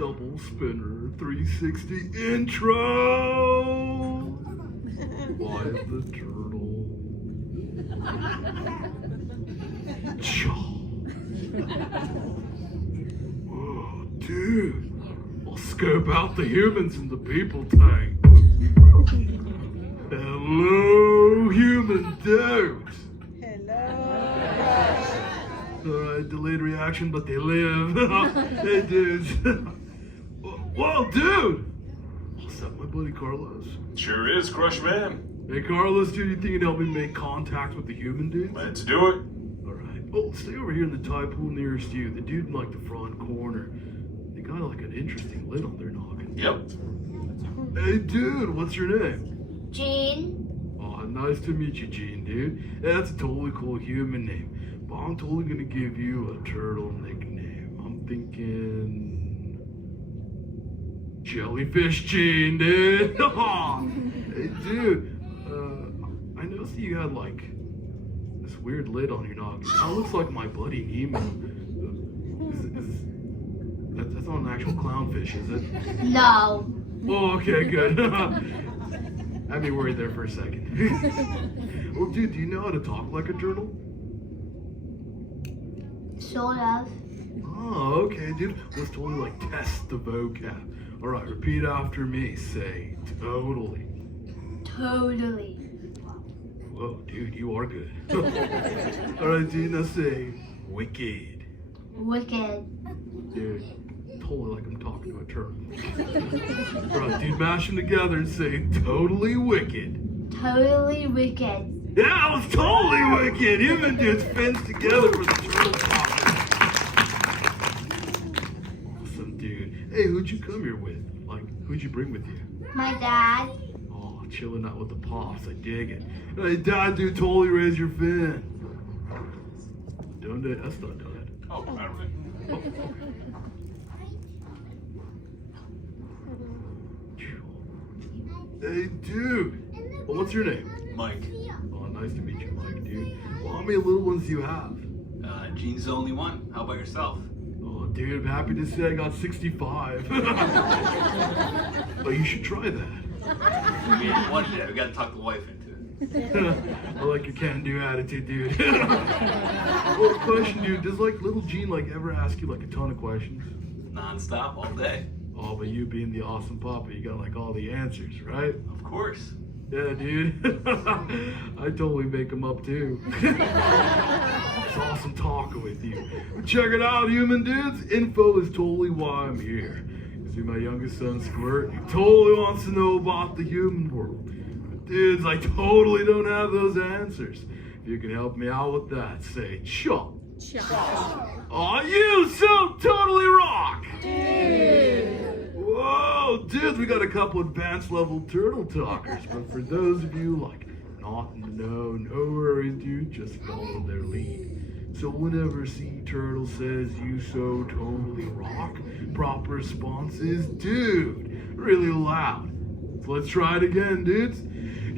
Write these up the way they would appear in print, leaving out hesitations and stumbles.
double spinner 360 intro. Why the turtle? Whoa, dude. I'll scope out the humans in the people tank. Hello, human dudes. Alright, delayed reaction, but they live. Hey, dudes. Whoa, dude! Is that my buddy Carlos? Sure is, Crush Man. Hey, Carlos, dude, you think you can help me make contact with the human dudes? Let's do it. Alright. Oh, stay over here in the tide pool nearest you. The dude in, like, the front corner. They got, like, an interesting lid on their noggin. Yep. Hey, dude, what's your name? Gene. Oh, nice to meet you, Gene, dude. Yeah, that's a totally cool human name. But I'm totally gonna give you a turtle nickname. I'm thinking... Jellyfish Gene, dude. Hey, dude. I noticed you had, like, this weird lid on your noggin. That looks like my buddy Nemo. That's not an actual clownfish, is it? No. Oh, okay, good. Had me worried there for a second. Well, dude, do you know how to talk like a turtle? Sort of. Oh, okay, dude. Let's totally, like, test the vocab. All right, repeat after me. Say, totally. Totally. Whoa, dude, you are good. All right, dude, now say, wicked. Wicked. Dude, totally like I'm talking to a turtle. All right, dude, mash them together and say, totally wicked. Totally wicked. Yeah, that was totally wicked. Human dudes fenced together for the turtle talker. Awesome, dude. Hey, who'd you come here with? Like, who'd you bring with you? My dad. Oh, chilling out with the pops. I dig it. Hey, dad, dude, totally raise your fin. Don't do it. That's not done. Oh, matter of it. Hey, dude. Well, what's your name? Mike. Oh, nice to meet you, Mike, dude. Well, how many little ones do you have? Gene's the only one. How about yourself? Oh, dude, I'm happy to say I got 65. But you should try that. We ain't one day. We gotta talk the wife into it. I like your can-do attitude, dude. Well, question, dude. Does, like, little Gene, like, ever ask you, like, a ton of questions? Non-stop, all day. Oh, but you being the awesome papa, you got, like, all the answers, right? Of course. Yeah, dude. I totally make them up, too. It's awesome talking with you. Check it out, human dudes. Info is totally why I'm here. You see my youngest son, Squirt? He totally wants to know about the human world. But dudes, I totally don't have those answers. If you can help me out with that, say chop. Aw, you so totally rock! Dude. Whoa, dude, we got a couple advanced level turtle talkers, but for those of you like not in the know, no worries, dude, just follow their lead. So whenever Sea Turtle says you so totally rock, proper response is dude, really loud. So let's try it again, dudes.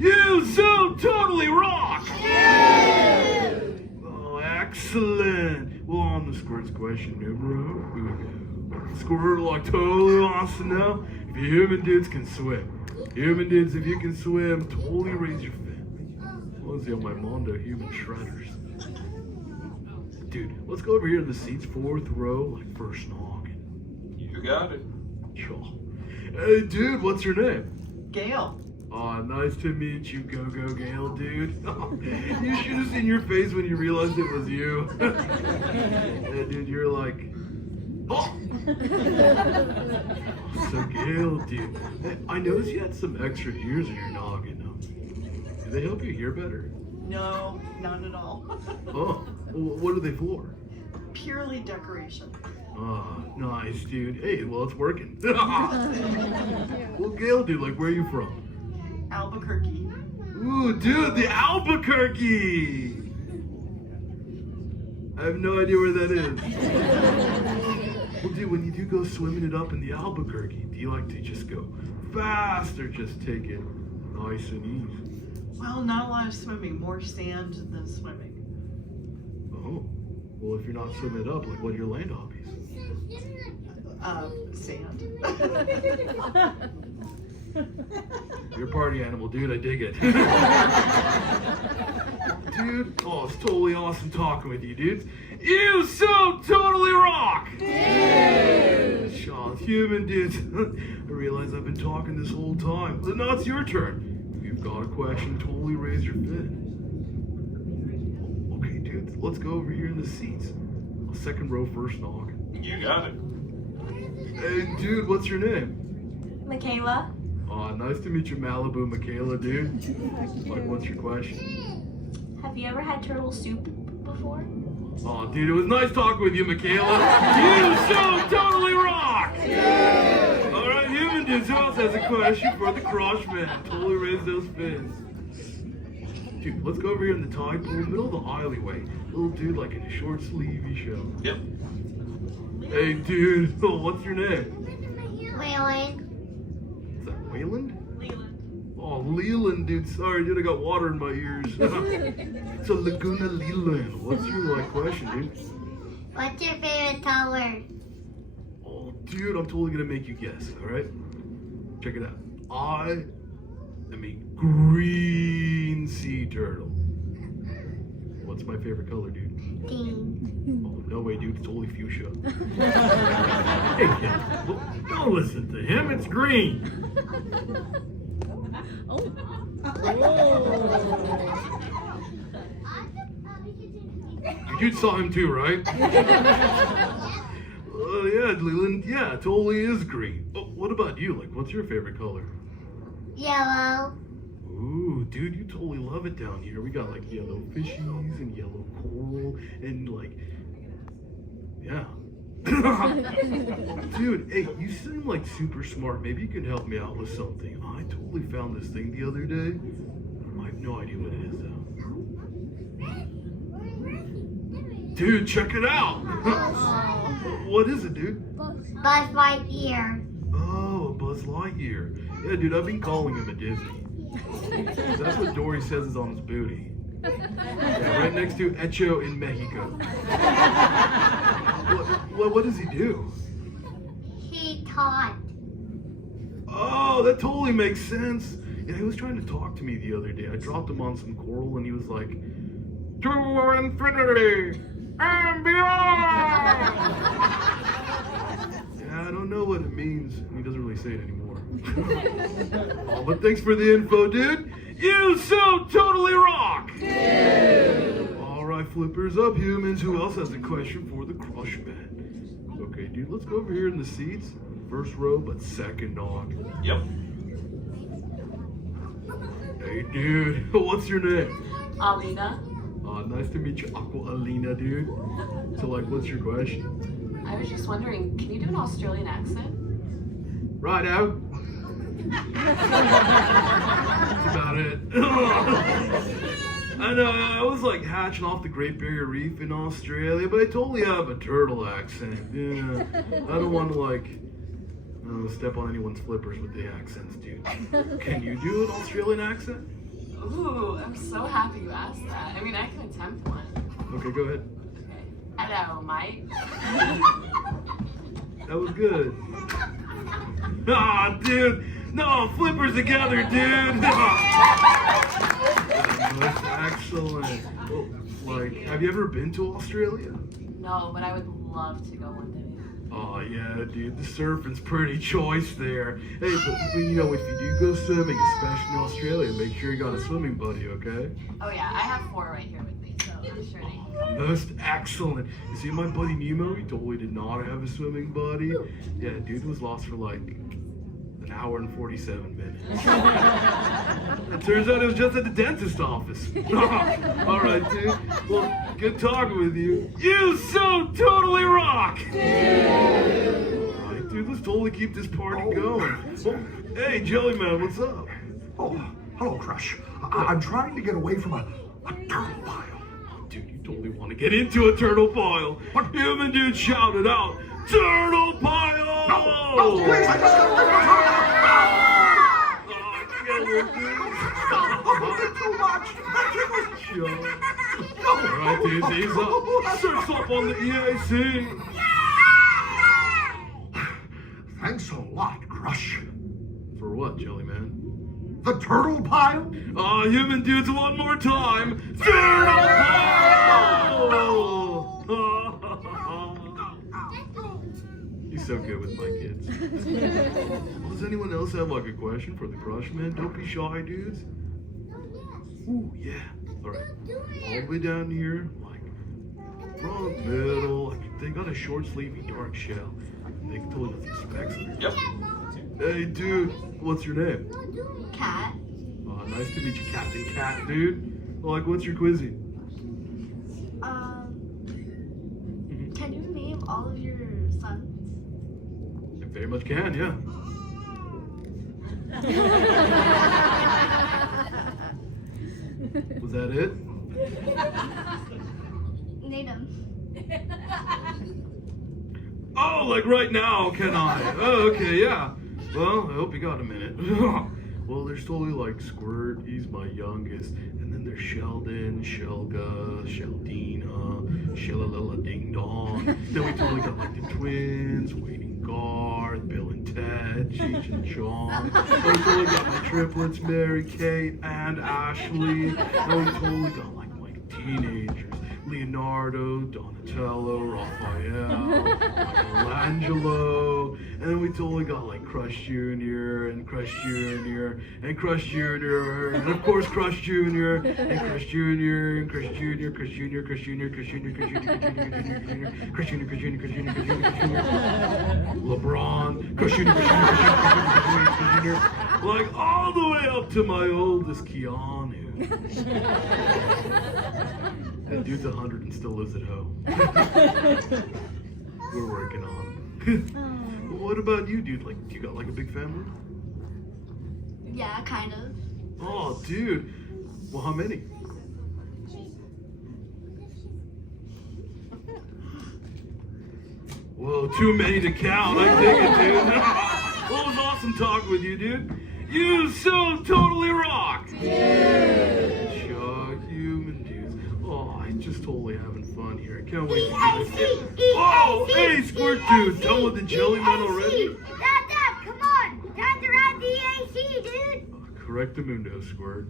You so totally rock! Dude. Oh, excellent. Well, on the Squirt's question, numero uno. Squirt, like, totally wants to know if you human dudes can swim. Human dudes, if you can swim, totally raise your fin. Let's see on my Mondo human shredders. Dude, let's go over here to the seats, 4th row, like first noggin. You got it. Sure. Hey, dude, what's your name? Gail. Aw, nice to meet you, Go-Go Gale, dude. You should have seen your face when you realized it was you. Yeah, dude, you're like... Oh! So Gail, dude, I noticed you had some extra ears in your noggin. Do they help you hear better? No, not at all. Oh, well, what are they for? Purely decoration. Ah, nice, dude. Hey, well, it's working. Well, Gail, dude, like, where are you from? Albuquerque. Ooh, dude, the Albuquerque! I have no idea where that is. Well, dude, when you do go swimming it up in the Albuquerque, do you like to just go fast or just take it nice and easy? Well, not a lot of swimming. More sand than swimming. Oh, well, if you're not swimming it up, like, what are your land hobbies? Sand. You're a party animal, dude. I dig it. Dude, oh, it's totally awesome talking with you, dude. You so totally rock! Dude! Shaw's human, dude. I realize I've been talking this whole time. But now it's your turn. If you've got a question, totally raise your fin. Okay, dude, let's go over here in the seats. Second row, first nog. You got it. Hey, dude, what's your name? Michaela. Nice to meet you, Malibu Michaela, dude. Like, what's your question? Have you ever had turtle soup before? Aw, dude, it was nice talking with you, Michaela. You so totally rock! Alright, human dudes, who else has a question for the crush man? Totally raise those fins. Dude, let's go over here in the tide pool, middle of the alleyway. Little dude like in a short sleevey show. Yep. Hey, dude, oh, what's your name? Wayland. Is that Wayland? Oh, Leland, dude. Sorry, dude. I got water in my ears. It's a Laguna Leland. What's your question, dude? What's your favorite color? Oh, dude, I'm totally gonna make you guess. All right, check it out. I am a green sea turtle. What's my favorite color, dude? Pink. Oh, no way, dude. It's totally fuchsia. Hey, kid, don't listen to him. It's green. You saw him too, right? Yeah, Leland. Yeah, it totally is green. Oh, what about you? Like, what's your favorite color? Yellow. Ooh, dude, you totally love it down here. We got like yellow fishies and yellow coral and like, yeah. Dude, hey, you seem like super smart. Maybe you can help me out with something. I totally found this thing the other day. I have no idea what it is though. Dude, check it out. What is it, dude? Buzz Lightyear. Oh, a Buzz Lightyear. Yeah, dude, I've been calling him a Disney. That's what Dory says is on his booty. Yeah, right next to Echo in Mexico. What does he do? He taught. Oh, that totally makes sense. Yeah, he was trying to talk to me the other day. I dropped him on some coral and he was like, "To infinity and beyond!" Yeah, I don't know what it means. And he doesn't really say it anymore. Oh, but thanks for the info, dude. You so totally rock! All right, flippers up, humans. Who else has a question for the crush man? Okay, dude, let's go over here in the seats. First row, but second nog. Yep. Hey, dude, what's your name? Alina. Nice to meet you, Aqua Alina, dude. So, like, what's your question? I was just wondering, can you do an Australian accent? Right out. That's about it. I know, I was like hatching off the Great Barrier Reef in Australia, but I totally have a turtle accent. Yeah, I don't want to like step on anyone's flippers with the accents, dude. Can you do an Australian accent? Ooh, I'm so happy you asked that. I mean, I can attempt one. Okay, go ahead. Okay. Hello, Mike. That was good. Ah, dude. No, flippers together, dude. That's excellent. Well, like, have you ever been to Australia? No, but I would love to go one day. Oh yeah, dude, the surfing's pretty choice there. Hey, but you know, if you do go swimming, especially in Australia, make sure you got a swimming buddy, okay? Oh yeah, I have 4 right here with me, so I'm sure they can come. Most excellent. You see my buddy Nemo, he totally did not have a swimming buddy. Yeah, dude was lost for like an hour and 47 minutes. It turns out it was just at the dentist office. All right, dude. Well, good talking with you. You so totally rock! All right, dude, let's totally keep this party going. Oh, hey, Jellyman, what's up? Oh, hello, Crush. I'm trying to get away from a turtle pile. Dude, you totally want to get into a turtle pile. Human dude shouted out, "Turtle pile!" No, please, I just got away from a turtle pile. Too much. Alright, dude, ease up. Search up on the EAC. Thanks a lot, Crush. For what, Jellyman? The turtle pile? Aw, human dudes, one more time. Turtle pile! He's so good with my kids. Well, does anyone else have like a question for the Crush Man? Don't be shy, dudes. Ooh, yeah. All right. All the way down here, like front, middle. Like, they got a short sleevey dark shell. They totally got some specs on Yep. Hey, dude, what's your name? Cat. Nice to meet you, Captain Cat, dude. Like, what's your cuisine? Can you name all of your sons? I very much can, yeah. Was that it? Name them. Oh, like right now, can I? Oh, okay, yeah. Well, I hope you got a minute. Well, there's totally like Squirt, he's my youngest. And then there's Sheldon, Shelga, Sheldina, Shellalilla Ding Dong. Then we totally got like the twins, Wade and Garth, Bill and Ted, Cheech and Chong. And we totally got my triplets, Mary, Kate, and Ashley. And we totally got like my teenagers. Leonardo, Donatello, Raphael, Michelangelo, and then we totally got like Crush Jr. and Crush Jr. and Crush Jr. and of course Crush Jr. and Crush Jr. and Crush Jr. Crush Jr. Crush Jr. Crush Jr. Crush Jr. Crush Jr. Crush Jr. Crush Jr. Crush Jr. Crush Jr. Crush Jr. LeBron, Crush Jr. Crush Jr. Crush Jr. Like all the way up to my oldest Keanu. That dude's 100 and still lives at home. We're working on. What about you, dude? Like, do you got like a big family? Yeah, kind of. Oh, dude. Well, how many? Whoa, too many to count. I dig it, dude. Well, it was awesome talking with you, dude. You so totally rock. Chuck, human dudes. Oh, I'm just totally having fun here. I can't wait to do this. Oh, hey, Squirt dude. Done with the jelly man already? Dad, come on. Time to ride the AC, dude. Correctamundo, Squirt.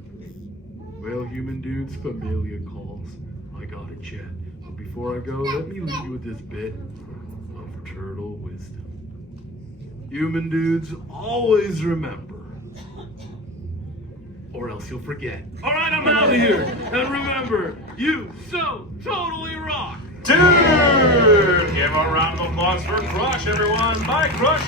Well, human dudes, familia calls. I got a jet. But before I go, let me leave you with this bit of turtle wisdom. Human dudes, always remember. Or else you'll forget. All right, I'm out of here. And remember, you so totally rock. Dude! Give a round of applause for Crush, everyone. Bye, Crush.